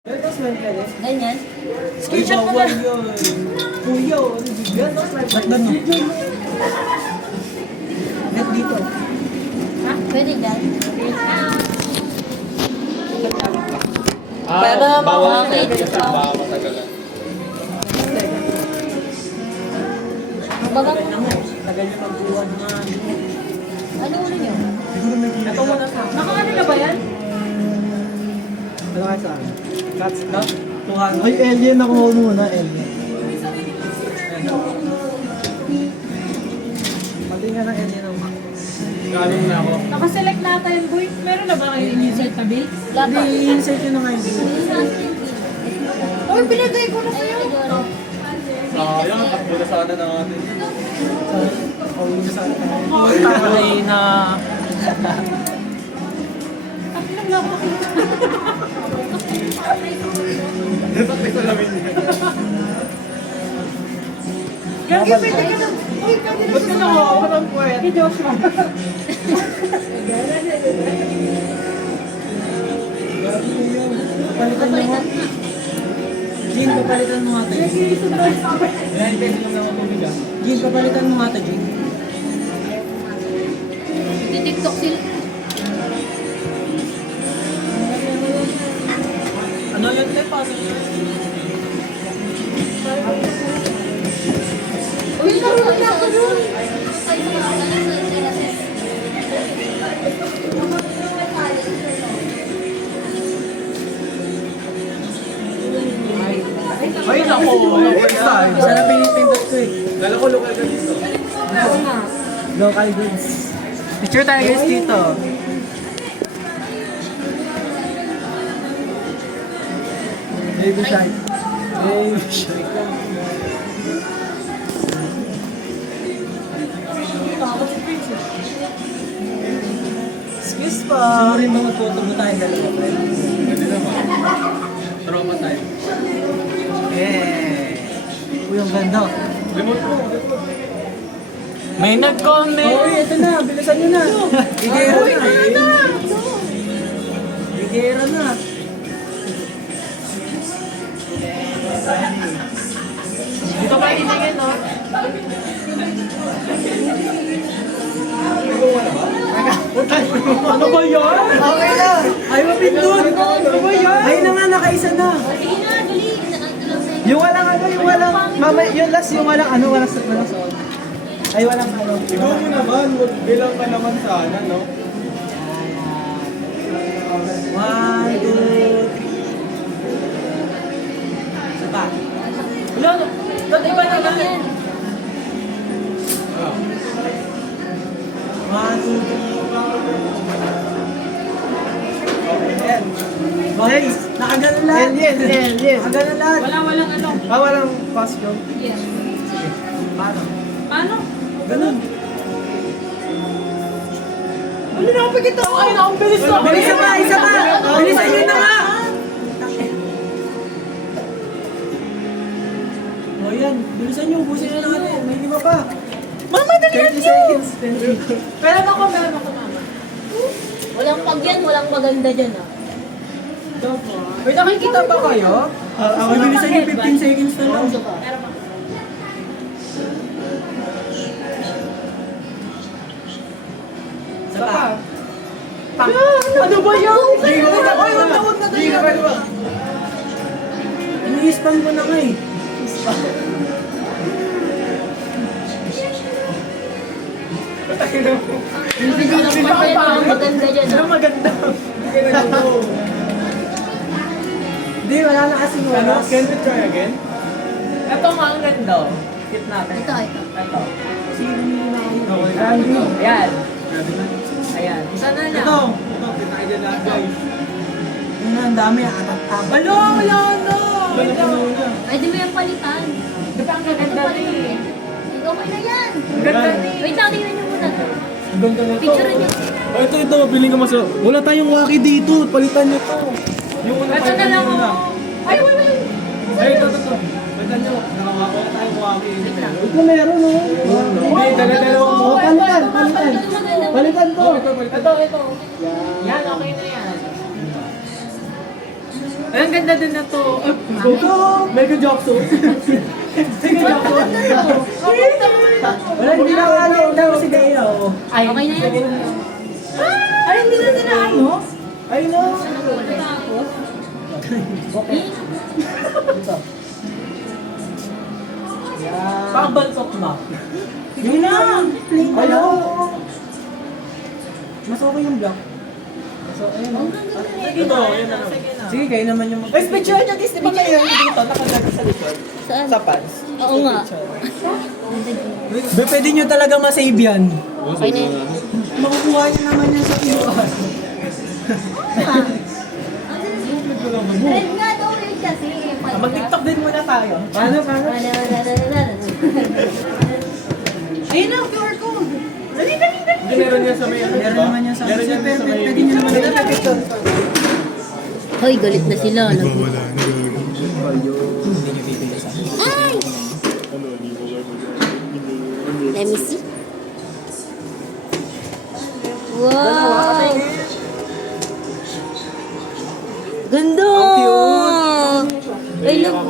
Ganyan. Screenshot mo na. Kuya, ano bigyan? Bakdan mo. Net dito. Ha? Pwede dyan. Para bawal makakit. sa Baka matagalan. Bagang Tagal niya magbuwad na. ano ulo nyo? Siguro may kulit. Ito muna sa. Nakaano na ba yan? Ano kayo sa akin? Cuts na? 200. Ay, alien ako muna. Alien. Pati nga ng alien ako. Galing na ako. Nakaselect natin, boy. Meron na ba kayo in-insert na bill? Wala pa. Hindi, i-insert yun na nga yung Oy, pinagay ko na sa'yo. Sayang, takbo na sana natin. Pauwi na sa akin. Takalay na. Tapos lang ako. Natakit sa lamin niya. Gagi, pwede ka na. Uy, pwede na. Ba't ka ako ng puwet? Kay Joshua. Palitan mo nga. Jean, papalitan mo nga ito. Yan, pwede lang naman pumiga. Jean, papalitan mo nga ito, Jean. TikTok sila. Ano yun, te? Paano yun? Uy, naroon na ako dun. Ay, naku! Sarap pinipindot ko eh. Lalo ko local ka dito. Local goods. Picture tayo guys dito. Baby shark. Baby shark. Excuse po. Sorry ba mag-photo mo tayo dalawa? Pwede naman. Trauma time. Eh. Uy, ang ganda. Remote mo. May nag-comment. Uy, ito na. Bilisan nyo na. Igera na. Igera na. Dito pa itingin, no? Ano ba yan? Okay na. Ay, mapindot. Ano ba yan? Ay na nga, nakaisa na. Sige na, dali. Yung walang ano, yung walang, mama, yung last, yung walang ano, walang sound. Ay, walang ano. Ikaw mo naman, bilang ka naman sana, no? One, two, three. Isa pa. Wala, no? Ba't iba na lang? One, two, three. Ayan. Okay, nakaganon lahat. Yes. Nakaganon lahat. Walang ano. Walang costume. Yes. Paano? Paano? Ganun. Ano na ako pagkita? Ay, ang bilis na. Bilisan pa, isa pa. Bilisan nyo na nga. O yan, bilisan nyo, ubusin na natin. May lima pa. Mama, dali 30 seconds. 20. Meron ako, mama. Walang pag yan, walang maganda dyan ah. Wait, nakikita pa kayo? Bilisan nyo, 15 seconds na lang. Ito pa. Meron ako. Isa pa. Ano ba yan? Hindi ko na ba? Ini-spam ko na nga eh. Hindi lang pag yan, walang maganda dyan ah. maganda? Hindi, wala na kasing Ano? oras. Can we try again? Ito nga ang ganda. Kit natin. Ito. Ito. Randy. Ayan. Ayan. Isa na lang. Ito. Pinakay din lahat, guys. Yun na, ang dami. Atat-apat. Wala na. Wala na muna. Pwede mo yung palitan. Di ba ang gaganda rin? Okay na yan. Ang ganda rin. Wait lang, tingnan nyo muna to. Ganda na to. Picture nyo. Oh, ito, piling ka mas... Wala tayong waki dito. Palitan niyo to. Yung una Ito na lang ako. Ay, wala. Ay, ito. Palitan niyo. Nakawako na tayong waki. Ito meron, no? Hindi, dala-dalawang mo. Oh, palitan. Palitan to. Ito. Yan, okay na yan. Ay, ang ganda din na to. Mega Jokso. Mega Jokso. Wala, hindi na ano. Hindi na si Dea. Ay, Okay na yan. Ay, hindi na sila ano? ay no. Pakabalsok na. Yun na! Hello. Mas okay yung black. So, ayun. Ito, yun na. Sige, kayo naman yung... Ay, picture nyo, guys. Di ba kayo yung dito? Nakagagi sa likod. Saan? Sa pants. Oo nga. Be, pwede nyo talaga masave yan. Okay na yan. Makukuha nyo naman yan sa kinuan. Red nga daw, red kasi. Mag-tiktok din muna tayo. Paano? Ayun na, QR code. Hindi, meron yan sa may ano, Meron diba? naman yan sa Meron yan pero sa may... pwede nyo naman ito. Hoy, galit na sila. Wala, nagagawa. Ay! Let me see. Wow! Ganda! I love